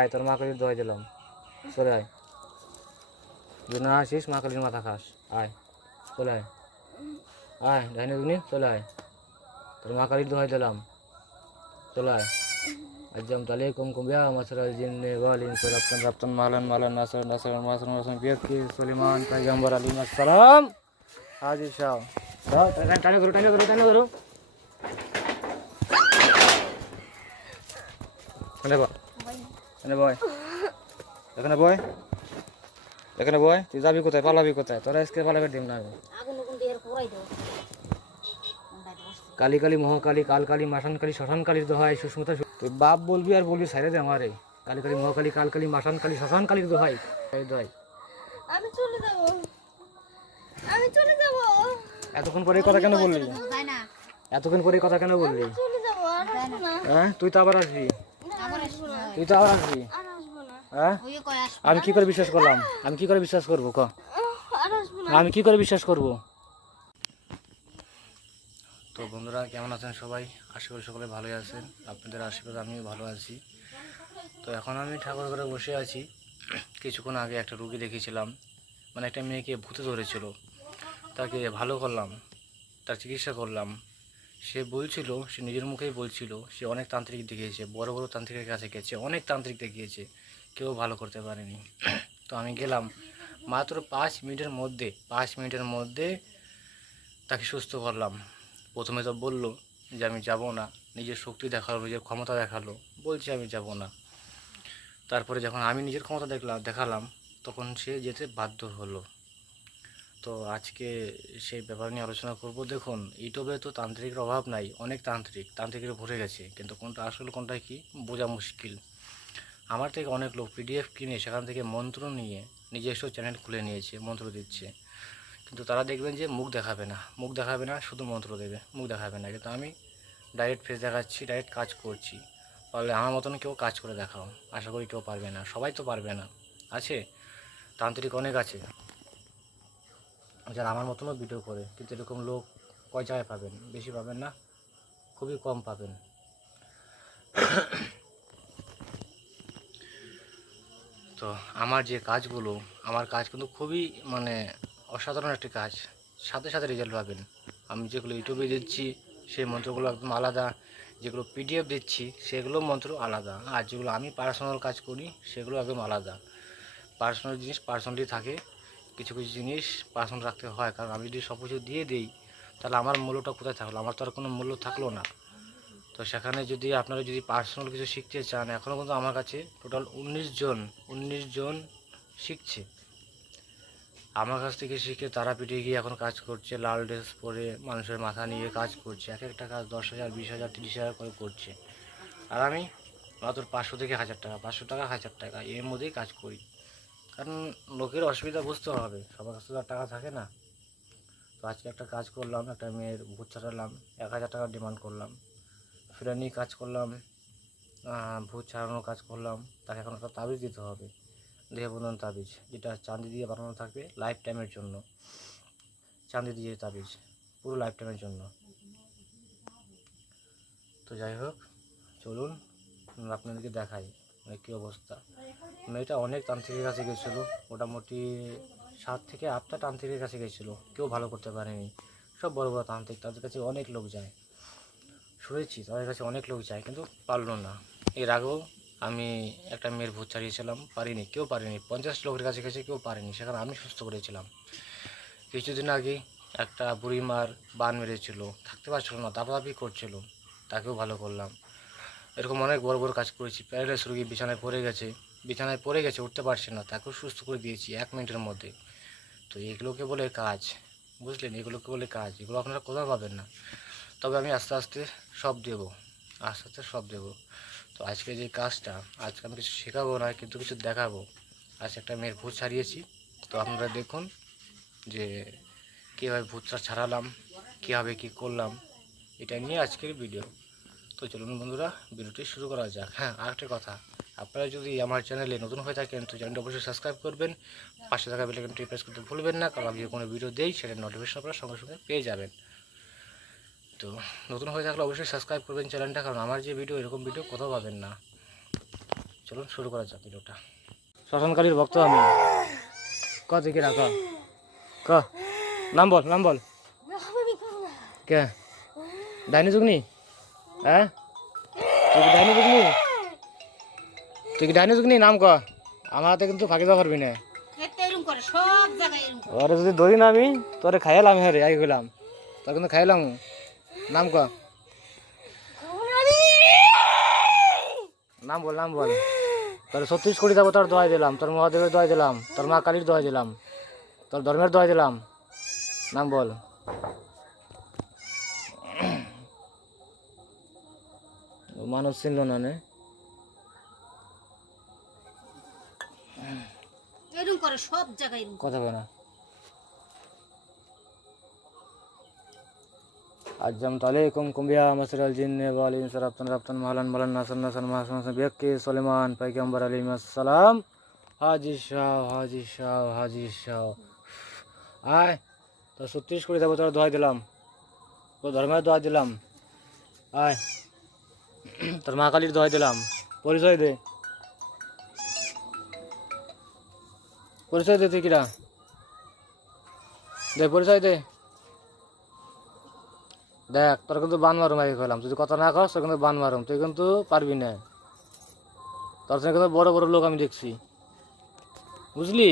আয়, তোর মা কালীর দোয়াই দিলাম। চলে আয়। যদি না আসিস মা কালীর মাথা খাস। আয়, চলে আয়। আয়, ডাইনে দুনি, চলে আয়। তোর মা কালীর দোয়াই দিলাম। চলে আয়। আজম তালাইকুম কুম্বিয়া মাসরাল জিন্নে ওয়াল ইনস রাব্তান রাব্তান মালান মালান নাসার নাসার মাসার মাসার বিয়াকি সুলেমান পয়গম্বর আলাইহিস সালাম হাজির শাহ। টানে ধরো টানে ধরো টানে ধরো। বয় এখানে বয়। এখানে বয়। এখানে বয়। তুই যাবি কোথায়? পালাবি কোথায়? তোরা আজকে পালাবে দিম না আমি। কালী কালী মহাকালী কাল কালী মাসান কালী শ্মশান কালীর দোহাই সুস্মিতা তুই বাপ বলবি আর বলবি সাইরে দে আমারে। কালী কালী মহাকালী কাল কালী মাসান কালী শ্মশান কালীর দোহাই। এই দোহাই। আমি চলে যাব। আমি চলে যাব। এতক্ষণ পরে কথা কেন বললি? এতক্ষণ পরে কথা কেন বললি? হ্যাঁ? তুই তো আবার আসবি। তুই তো আবার আসবি? আর হ্যাঁ? ওই কয় আসব আমি কি করে বিশ্বাস করলাম? আমি কি করে বিশ্বাস করব? ক। আর আসব না। আমি কি করে বিশ্বাস করব? তো বন্ধুরা কেমন আছেন সবাই? আশা করি সকলে ভালোই আছেন। আপনাদের আশীর্বাদ আমিও ভালো আছি। তো এখন আমি ঠাকুর ঘরে বসে আছি। কিছুক্ষণ আগে একটা রুগী দেখিয়েছিলাম। মানে একটা মেয়েকে ভূতে ধরেছিল। তাকে ভালো করলাম। তার চিকিৎসা করলাম। সে বলছিল, সে নিজের মুখেই বলছিল, সে অনেক তান্ত্রিক দেখিয়েছে, বড় বড় তান্ত্রিকের কাছে গেছে, অনেক তান্ত্রিক দেখিয়েছে, কেউ ভালো করতে পারেনি। তো আমি গেলাম, মাত্র পাঁচ মিনিটের মধ্যে, পাঁচ মিনিটের মধ্যে তাকে সুস্থ করলাম। প্রথমে তো বলল যে, আমি যাব না। নিজের শক্তি দেখাল, নিজের ক্ষমতা দেখাল, বলছে, আমি যাব না। তারপরে যখন আমি নিজের ক্ষমতা দেখলাম, দেখালাম, তখন সে যেতে বাধ্য হলো। তো আজকে সেই ব্যাপার নিয়ে আলোচনা করব। দেখুন, ইউটিউবে তো তান্ত্রিকের অভাব নাই, অনেক তান্ত্রিক, তান্ত্রিকের ভরে গেছে। কিন্তু কোনটা আসলে, কোনটা কি, বোঝা মুশকিল। আমার থেকে অনেক লোক পিডিএফ কিনে সেখান থেকে মন্ত্র নিয়ে নিজস্ব চ্যানেল খুলে নিয়েছে, মন্ত্র দিচ্ছে। কিন্তু তারা দেখবেন যে মুখ দেখাবে না, মুখ দেখাবে না, শুধু মন্ত্র দেবে, মুখ দেখাবে না। কিন্তু আমি ডাইরেক্ট ফেস দেখাচ্ছি ডাইরেক্ট কাজ করছি। পারলে আমার মতন কেউ কাজ করে দেখাও, আশা করি কেউ পারবে না, সবাই তো পারবে না। আছে? তান্ত্রিক অনেক আছে। যারা আমার মতনও ভিডিও করে, কিন্তু এরকম লোক কয় জায়গায় পাবেন? বেশি পাবেন না, খুবই কম পাবেন। তো আমার যে কাজগুলো, আমার কাজ কিন্তু খুবই মানে অসাধারণ একটি কাজ। সাথে সাথে রেজাল্ট পাবেন। আমি যেগুলো ইউটিউবে দিচ্ছি, সেই মন্ত্রগুলো একদম আলাদা। যেগুলো পিডিএফ দিচ্ছি, সেগুলো মন্ত্র আলাদা। আর যেগুলো আমি পার্সোনাল কাজ করি, সেগুলো একদম আলাদা। পার্সোনাল জিনিস পার্সোনালি থাকে। কিছু কিছু জিনিস পার্সোনাল রাখতে হয়। কারণ আমি যদি সব কিছু দিয়ে দিই, তাহলে আমার মূল্যটা কোথায় থাকল? আমার তো আর কোনো মূল্য থাকল না। তো সেখানে যদি আপনারা যদি পার্সোনাল কিছু শিখতে চান এখনও কিন্তু আমার কাছে টোটাল উনিশ জন উনিশ জন শিখছে। আমার কাছ থেকে শিখে তারাপীঠে গিয়ে এখন কাজ করছে, লাল ড্রেস পরে মানুষের মাথা নিয়ে কাজ করছে, এক একটা কাজ দশ হাজার, বিশ হাজার, তিরিশ হাজার করে করছে। আর আমি মাত্র পাঁচশো থেকে হাজার টাকা, পাঁচশো টাকা, হাজার টাকা এর মধ্যেই কাজ করি। কারণ লোকের অসুবিধা বুঝতে হবে। সবার কাছে তো টাকা থাকে না। তো আজকে একটা কাজ করলাম, একটা মেয়ের ভূত ছাড়ালাম, এক হাজার টাকা ডিমান্ড করলাম। ফিরে নিয়ে কাজ করলাম ভূত ছাড়ানোর কাজ করলাম। তাকে এখন একটা তাবিজ দিতে হবে, দেহবন্ধন তাবিজ, যেটা চাঁদি দিয়ে বানানো থাকবে লাইফ টাইমের জন্য। চাঁদি দিয়ে তাবিজ, পুরো লাইফ টাইমের জন্য। তো যাই হোক, চলুন, আপনাদেরকে দেখাই। মানে কী অবস্থা? মেয়েটা অনেক তান্ত্রিকের কাছে গেছিল মোটামুটি সাত থেকে আটটা তান্ত্রিকের কাছে গেছিল কেউ ভালো করতে পারেনি। সব বড় বড় তান্ত্রিক। তাদের কাছে অনেক লোক যায়। শুনেছি, তাদের কাছে অনেক লোক যায়, কিন্তু পারল না। এর আগেও আমি একটা মেয়ের ভূত ছাড়িয়েছিলাম পারিনি, কেউ পারেনি। পঞ্চাশ লোকের কাছে গেছে কেউ পারেনি। সেখানে আমি সুস্থ করেছিলাম। কিছুদিন আগে একটা বুড়ি মার বান মেরেছিল। থাকতে পারছিল না দাপাদাপি করছিল। তাকেও ভালো করলাম। এরকম অনেক বড় বড় কাজ করেছি। প্যারালাইস রুগী বিছানায় পড়ে গেছে, বিছানায় পড়ে গেছে, উঠতে পারছে না, তাকেও সুস্থ করে দিয়েছি এক মিনিটের মধ্যে। তো এগুলোকে বলে কাজ, বুঝলেন? এগুলোকে বলে কাজ, এগুলো আপনারা কোথাও পাবেন না। তবে আমি আস্তে আস্তে সব দেবো, আস্তে আস্তে সব দেবো। তো আজকে যে কাজটা, আজকে আমি কিছু শেখাবো না, কিন্তু কিছু দেখাবো। আজ একটা মেয়ের ভূত ছাড়িয়েছি। তো আপনারা দেখুন যে কীভাবে ভূতটা ছাড়ালাম, কীভাবে কী করলাম, এটা নিয়ে আজকের ভিডিও তো চলুন বন্ধুরা ভিডিওটি শুরু করা যাক। হ্যাঁ আরেকটা কথা আপনারা যদি আমার চ্যানেলে নতুন হয়ে থাকেন তো চ্যানেলটা অবশ্যই সাবস্ক্রাইব করবেন। পাশে থাকা বেলাইকনটি প্রেস করতে ভুলবেন না কারণ আমি যে কোনো ভিডিও দেই সেটার নোটিফিকেশন আপনারা সঙ্গে সঙ্গে পেয়ে যাবেন। তো নতুন হয়ে থাকলে অবশ্যই সাবস্ক্রাইব করবেন চ্যানেলটা কারণ আমার যে ভিডিও এরকম ভিডিও কোথাও পাবেন না। চলুন শুরু করা যাক ভিডিওটা। শ্মশানকালীর ভক্ত আমি। ক দেখি রাখ। ক। নাম বল নাম বল। না কে? ডাইনি যুগনি হ্যাঁ? তুই কি ডাইনি যুগনি তুই কি ডাইনি যুগনি নাম ক। আমার হাতে কিন্তু ফাঁকি দেওয়া পারবি না। ওরে যদি ধরি না আমি তোরে খাইলাম হ্যাঁ রে আই গেলাম তোর কিন্তু খাইলাম। নাম ক। নাম বল নাম বল। তোর ছত্রিশ কোটি যাব তোর দোয়াই দিলাম তোর মহাদেবের দোয়াই দিলাম তোর মা কালীর দোয়াই দিলাম তোর ধর্মের দোয়াই দিলাম। নাম বল। মানুষ চিনল না নে এরকম করে সব জায়গায় এরকম কথা বলে না أجمت عليكم كمبيا مسر الجن والإنس ربطن ربطن مهلا مهلا نصر نصر محسن نصر بيكي سليمان پیغمبر علیہ السلام হাজি শাহ হাজি শাহ হাজি শাহ আয় তোর ছত্রিশ কোটি দেবো তোর দোয়াই দিলাম তোর ধর্মের দোয়াই দিলাম আয় তোর মা কালীর দোয়াই দিলাম। পরিচয় দে। পরিচয় দে তুই কিরা? দে, পরিচয় দে। দেখ, তোর কিন্তু বান মারুম আগে খেলাম যদি কথা না কর তোর কিন্তু বান মারুম। তুই কিন্তু পারবি না। তোর সঙ্গে কিন্তু বড় বড় লোক আমি দেখছি। বুঝলি?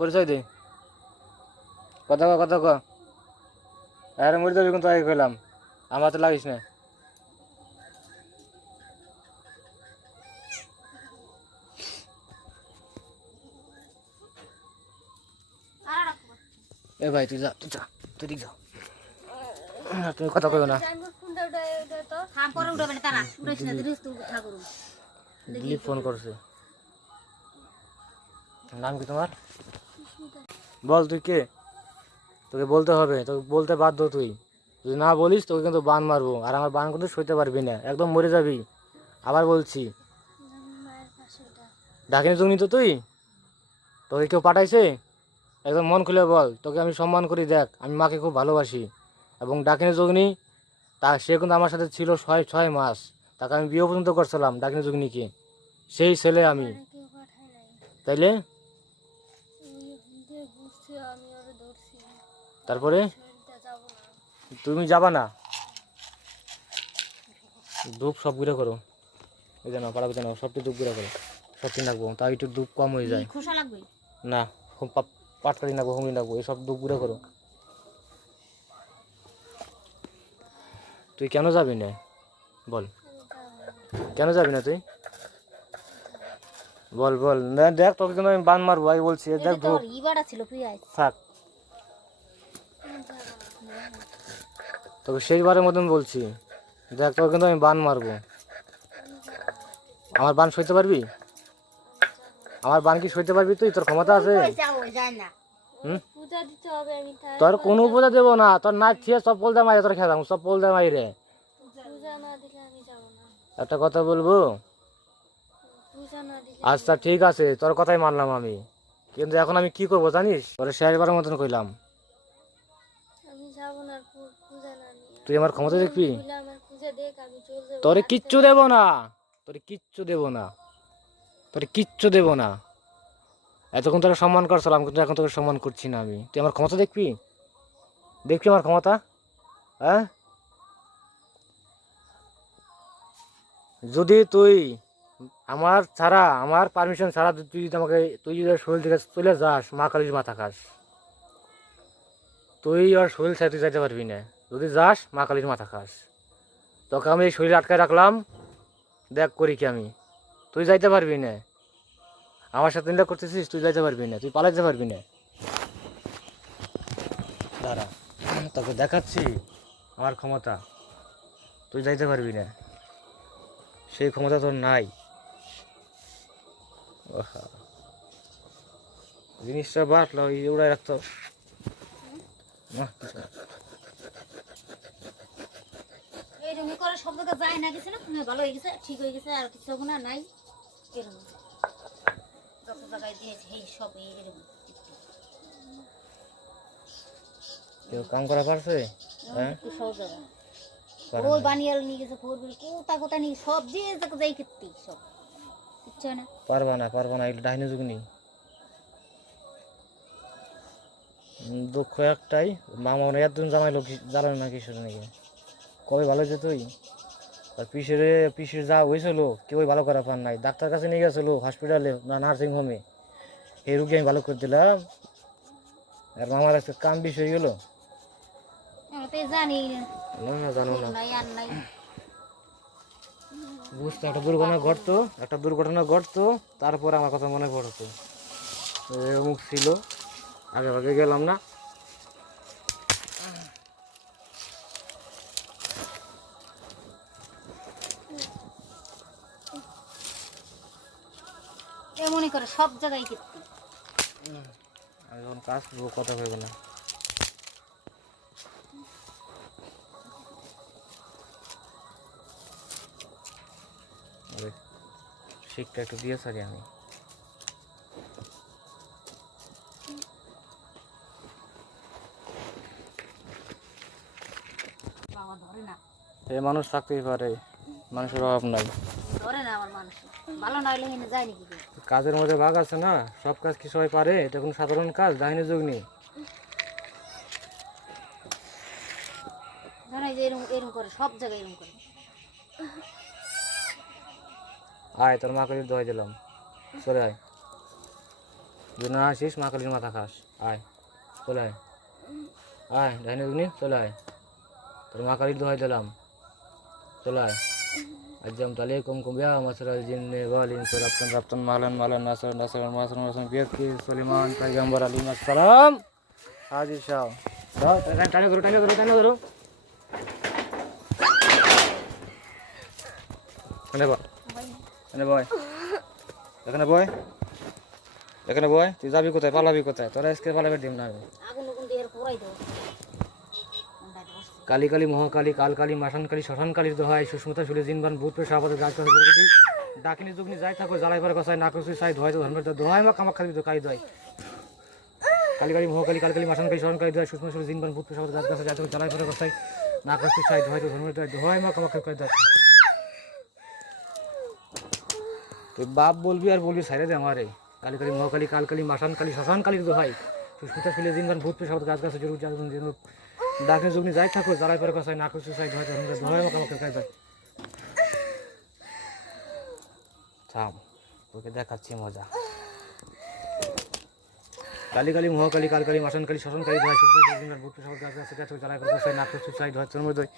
পরিচয় দে। কথা কো কথা কো। আরে মরে যাবি কিন্তু আগে খেলাম আমার তো লাগিস না। এ ভাই তুই যা তুই যা তুই ঠিক যা। তুমি কথা কইও না। ঠাকুর দিলীপ। ফোন করছে। নাম কি তোমার? বল তুই কে? তোকে বলতে হবে তোকে বলতে বাধ্য তুই। যদি না বলিস তোকে কিন্তু বান মারবো। আর আমার বান কিন্তু সইতে পারবি না একদম মরে যাবি। আবার বলছি। ডাকিনি তুমি তো তুই? তোকে কেউ পাঠাইছে? একদম মন খুলে বল তোকে আমি সম্মান করি দেখ আমি মাকে খুব ভালোবাসি। এবং ডাকিনি যোগনি তা সে কিন্তু আমার সাথে ছিল ছয় ছয় মাস। তাকে আমি বিয়ে পর্যন্ত করছিলাম ডাকিনি যোগনিকে। সেই ছেলে আমি। তাইলে? তারপরে? তুমি যাবা না? ধূপ সব গুঁড়ো করো। এই জানো পাড়া জানো সবটি ধূপ গুঁড়ো করো। সবটি রাখব তাও একটু ধূপ কম হয়ে যায়। না পাটকারি রাখব হোমি রাখব এসব গুঁড়ো করো। তুই কেন যাবি না? বল। কেন যাবি না তুই? বল বল। না দেখ তোকে কিন্তু আমি বান মারবো আমি বলছি। দেখ ধূপ থাক। তোকে শেষবারের মতন বলছি। দেখ তোকে কিন্তু আমি বান মারবো। আমার বান সইতে পারবি? আমার বান কি সইতে পারবি তুই? তোর ক্ষমতা আছে? না। তোর কোনো পূজা দেবো না। তোর নাচ থিয়ে সব পোলদা মাইরে তোর খেলাম সব পোলদা মাইরে পূজা না দিলে আমি যাব না। একটা কথা বলব? পূজা না দিলে আচ্ছা ঠিক আছে তোর কথাই মানলাম আমি। কিন্তু এখন আমি কি করব জানিস? তোর শেষবারের মতন কইলাম। না না তুই আমার ক্ষমতা দেখবি? বলে আমার পূজা দেখ আমি চলে যাব তোরে কিচ্ছু দেব না। তোরে কিচ্ছু দেব না। তোরে কিচ্ছু দেব না। এতক্ষণ তোকে সম্মান করছিলাম কিন্তু এখন তোকে সম্মান করছি না আমি। তুই আমার ক্ষমতা দেখবি? দেখবি আমার ক্ষমতা? হ্যাঁ? যদি তুই আমার ছাড়া, আমার পারমিশন ছাড়া তুই যদি আমাকে, তুই যদি শরীর থেকে চলে যাস, মা কালীর মাথা খাস, তুই আর শরীর ছেড়ে তুই যাইতে পারবি না। যদি যাস, মা কালীর মাথা খাস। তোকে আমি এই শরীর আটকায় রাখলাম। দেখ করি কি আমি। তুই যাইতে পারবি না। আমার সাথে নিন্দা করতেছিস, তুই যাইতে পারবি না, তুই পালাইতে পারবি না। দাঁড়া, তোকে দেখাচ্ছি আমার ক্ষমতা। তুই যাইতে পারবি না। সেই ক্ষমতা তোর নাই। জিনিসটা বাটলো এই উড়াই রাখতো যায় না, গেছে না? ভালো হয়ে গেছে, ঠিক হয়ে গেছে, আর কিছু না, নাই। যত জায়গায় দিয়েছে এই সব এই কেউ কাম করা পারছে? হ্যাঁ? জায়গা ওই বানিয়াল নিয়ে গেছে কোথা কোথা নিয়ে সব যে যাই সব। না। পারবা না পারবা না ডাইনি যুগনি দুঃখ একটাই মামা একদম জামাইলো জ্বালানো না কিশোর নাকি? কবে ভালো যেতই আর পিসের পিসের যা হয়েছিল কেউ ভালো করা পান নাই। ডাক্তার কাছে নিয়ে গেছিল হসপিটালে না নার্সিং হোমে এই রুগী আমি ভালো করে দিলাম। আর মামার আজকে কাম বেশি হয়ে গেলো। জানি। না জানো না। বুঝতে একটা দুর্ঘটনা ঘটতো একটা দুর্ঘটনা ঘটতো তারপর আমার কথা মনে পড়তো। অমুক ছিল আগে আগে গেলাম না। করে সব জায়গায় কীর্তি যখন কাজ কথা না। শিখটা একটু দিয়ে থাকি আমি। এই মানুষ থাকতেই পারে মানুষের অভাব নাই। ধরে না আমার মানুষ। ভালো না হলে এখানে যায় নাকি কেউ? কাজের মধ্যে ভাগ আছে না সব কাজ কি সবাই পারে? এটা কোনো সাধারণ কাজ ডাইনি যুগ নেই। আয় তোর মা কালির দোয়াই দিলাম। চলে আয়। যদি না আসিস মা কালির মাথা খাস। আয় চলে আয়। আয় ডাইনি যুগনি চলে আয়। তোর মা কালির দোয়াই দিলাম। চলে আয়। আজ্জাম তালে কুম কুম বিয়া মাসরাল জিন্নে ওয়ালিন সরাপ্তান রাপ্তান মালান মালান নাসর নাসর মাসর মাসর বিয়াকি সুলেমান পয়গম্বর আলাইহিস আসসালাম হাজির শাহ দাও টাইনে টাইনে ধরো টাইনে ধরো টাইনে ধরো এখানে বয় এখানে বয় এখানে বয় এখানে বয় তুই যাবি কোথায় পালাবি কোথায় তোরা আজকে পালাবি ডিম না আমি আগুন দিয়ে পুরাই দেবো কালী কালী মহাকালী কাল, কালী মাসান কালী, শ্মশান কালীর দোহাই, সুস্মিতা শুলে জিনবান ভূত পেশা আপাতত গাছ ডাকিনি দুগনি যাই থাকো, জ্বালাই পরে কসাই, না কসুই সাই ধোয় তো ধর্মের দোহাই। মা কামাক খাবি কাই দোয় কালী কালী মহাকালী কাল, কালী মাসান কালী, শ্মশান কালী সুস্মিতা শুলে জিনবান ভূত পেশা আপাতত গাছ পাশে যাই থাকো জ্বালাই পরে কসাই, না কসুই সাই ধোয় ধর্মের দোহাই। মা কামাক কাই দোয় তুই বাপ বলবি আর বলবি, সাইরে দে আমারে। কালী কালী মহাকালী কাল, কালী মাসান কালী, শ্মশান কালীর দোহাই। সুস্মিতা শুলে জিনবান ভূত পেশা আপাতত গাছ গাছে জরুর জেনুক ডাকে জুগনি যাই থাকো জ্বালাই পরে কসাই, না কসুই সাই ধোয় তো ধর্মের দোহাই মা কামাক খাবি কাই দোয় থাম, তোকে দেখাচ্ছি মজা। কালী কালী মহাকালী কাল কালী কালী শ্মশান কালী দোহাই সুস্থ সুন্দর বুট সব গাছ, গাছে, গাছ জ্বালাই করে কসাই, না কসুই সাই ধোয় তোর দোয়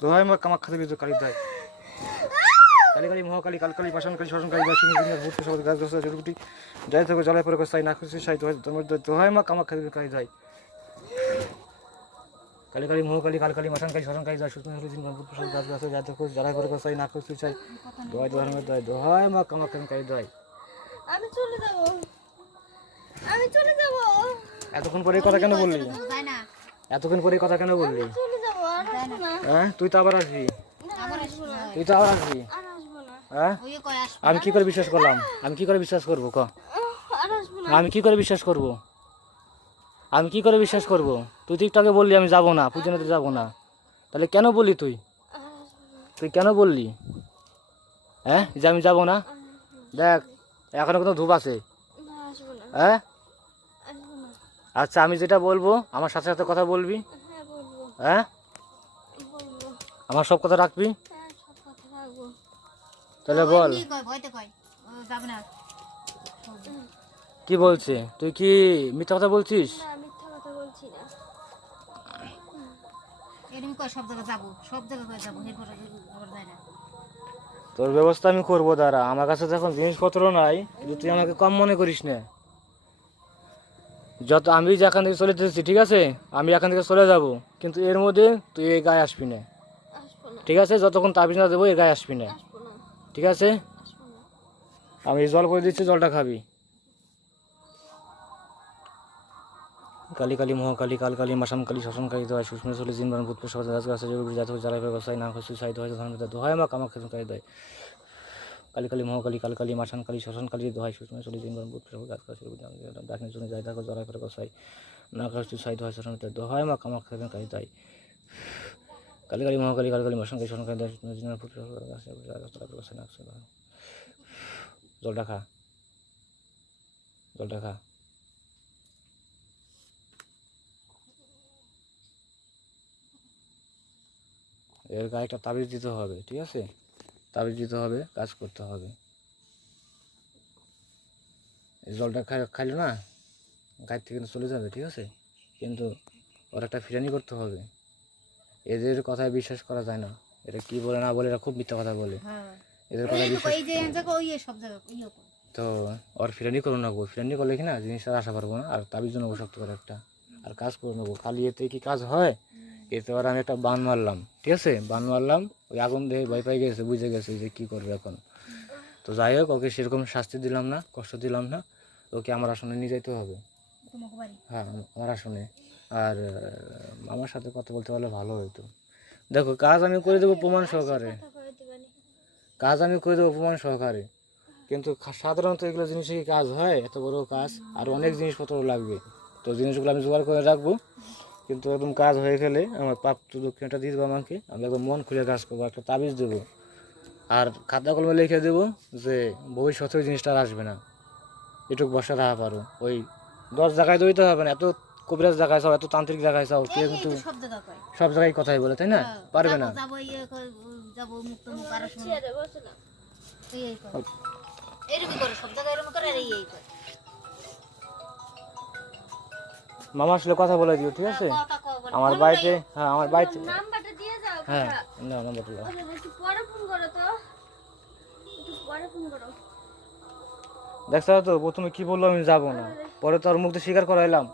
দোহাই মা কামাক খাবি কালী দোয়। কালী কালী মহাকালী কাল কালী মাসান কালী শ্মশান কালী বাসিন দিনের বুট সব গাছ, গাছে জরুরি যাই থাকো জ্বালাই পরে কসাই, না কসুই সাই ধোয় তোর দোহাই মা কামাক খাবি কালী দোয়। কালী কালী মহাকালী কাল কালী মাসান কালী শ্মশান কালী দোহাই সুস্থ সুন্দর দিনের বুট সব গাছ গাছে যাই থাকো জ্বালাই পরে কসাই না কসুই সাই দোহাই দোহাই দোহাই দোহাই মা কামাক খাবি কালী দোহাই। আমি চলে যাব। আমি চলে যাব। এতক্ষণ পরে কথা কেন বললি? এতক্ষণ পরে কথা কেন বললি? চলে যাব আর আসব না। হ্যাঁ? তুই তো আবার আসবি। আবার আসব না। তুই তো আবার আসবি। আর আসব না। হ্যাঁ? ওই কয় আসব আমি কি করে বিশ্বাস করলাম? আমি কি করে বিশ্বাস করব? ক। আর আসব না। আমি কি করে বিশ্বাস করব? আমি কি করে বিশ্বাস করব? তুই একটু বললি আমি যাব না, পুজোতে যাব না। তাহলে কেন বললি তুই? তুই কেন বললি? হ্যাঁ? যে আমি যাব না? দেখ, এখনও কোনো ধূপ আছে। হ্যাঁ? আচ্ছা আমি যেটা বলব, আমার সাথে সাথে কথা বলবি। হ্যাঁ? আমার সব কথা রাখবি? তাহলে বল। কি বলছে? তুই কি মিথ্যা কথা বলছিস না মিথ্যা কথা বলছি না এরকম কয় সব জায়গায় যাব সব জায়গায় কয় যাব এরপর যায় না। তোর ব্যবস্থা আমি করব দাঁড়া। আমার কাছে তো এখন জিনিসপত্র নাই কিন্তু তুই আমাকে কম মনে করিস না। যত আমি যে এখান থেকে চলে যেতেছি ঠিক আছে? আমি এখান থেকে চলে যাব কিন্তু এর মধ্যে তুই এই গায়ে আসবি না। ঠিক আছে? যতক্ষণ তাবিজ না দেবো এই গায়ে আসবি না। ঠিক আছে? আমি জল করে দিচ্ছি জলটা খাবি। কালী কালী মহাকালী কাল কালী মাসাম, কালী শাসন, কালী দোহাই, সুস্মিত চলে জিনবান ভূত প্রসাদ গাছ গাছে জাতক জ্বালাই ব্যবসায় না খুশি সাই, দোহাই, ধর্ম দোহাই মা কামাক খেতন কালী দয় কালী কালী মহাকালী কাল কালী মাসান কালী শাসন, কালী দোহাই, সুস্মিত চলে জিনবান ভূত প্রসাদ গাছ গাছে জন্য যাই, থাকো জ্বালাই করে গোসাই না খুশি সাই, দোহাই, শাসন দোহাই মা কামাক খেতন কালী দয় কালী কালী মহাকালী কাল কালী মাসান কালী শাসন, কালী দোহাই জিনবান ভূত প্রসাদ গাছ গাছে না জলটা খা। জলটা খা। এর গায়ে একটা তাবিজ দিতে হবে ঠিক আছে? তাবিজ দিতে হবে কাজ করতে হবে। এই জলটা খাই খাইলো না গায়ের থেকে চলে যাবে ঠিক আছে? কিন্তু ওর একটা ফিরানি করতে হবে। এদের কথায় বিশ্বাস করা যায় না। এটা কি বলে না বলে এরা খুব মিথ্যা কথা বলে। হ্যাঁ। এদের কথা তো বিশ্বাস। তো ওর ফিরানি করে নেব ফিরানি করলে কি না জিনিসটা আশা পারব না আর তাবিজ নেব শক্ত করে একটা। আর কাজ করে নেব খালি এতে কি কাজ হয়? এতে আর আমি একটা বান মারলাম ঠিক আছে? বান মারলাম ওই আগুন দিয়ে ভয় পাই গেছে বুঝে গেছে যে কি করবে এখন। তো যাই হোক ওকে সেরকম শাস্তি দিলাম না কষ্ট দিলাম না ওকে আমার আসনে নিয়ে যেতে হবে। হ্যাঁ আমার আসনে। আর আমার সাথে কথা বলতে পারলে ভালো হতো দেখো কাজ আমি করে দেবো প্রমাণ সহকারে। কাজ আমি করে দেবো প্রমাণ সহকারে। কিন্তু সাধারণত এগুলো জিনিসই কাজ হয়? এত বড় কাজ? আর অনেক জিনিসপত্র লাগবে। তো জিনিসগুলো আমি জোগাড় করে রাখব। কিন্তু একদম কাজ হয়ে গেলে আমার পাপ প্রাপ্ত দক্ষিণটা দিয়ে দেবো আমাকে। আমি একদম মন খুলে কাজ করব একটা তাবিজ দেবো। আর খাতা কলমে লিখে দেবো যে ভবিষ্যতে ওই জিনিসটা আর আসবে না। এটুকু বসা রাখা পারো। ওই দশ জায়গায় দইতে হবে না এত কবিরাজ জায়গায় চাও এত তান্ত্রিক জায়গায় চাও কেউ কিন্তু সব জায়গায় কথাই বলে তাই না? হ্যাঁ, পারবে না। ইয়ে এরকম করে সব জায়গায় এরকম করে আর এই এই করে। মামার সাথে কথা বলে দিও ঠিক আছে? আমার বাড়িতে হ্যাঁ আমার বাড়িতে নাম্বারটা হ্যাঁ না নাম্বার তুলো আরে একটু পরে ফোন করো তো। পরে ফোন করো। দেখছ তো প্রথমে কি বলল আমি যাব না। পরে তো আর মুখ দিয়ে স্বীকার করাইলাম।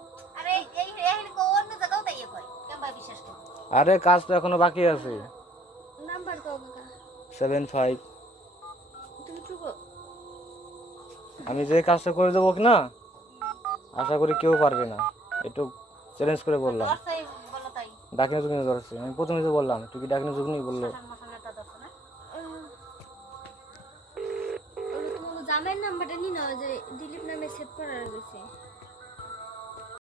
আরে কাজ তো এখনও বাকি আছে। নাম্বার দাও সেভেন ফাইভ। আমি যে কাজটা করে দেবো না আশা করি কেউ পারবে না। একটু চ্যালেঞ্জ করে বললাম। ডাকিনি যুগনি ধরছে আমি প্রথমে তো বললাম তুই কি ডাকিনি যুগনি বলল।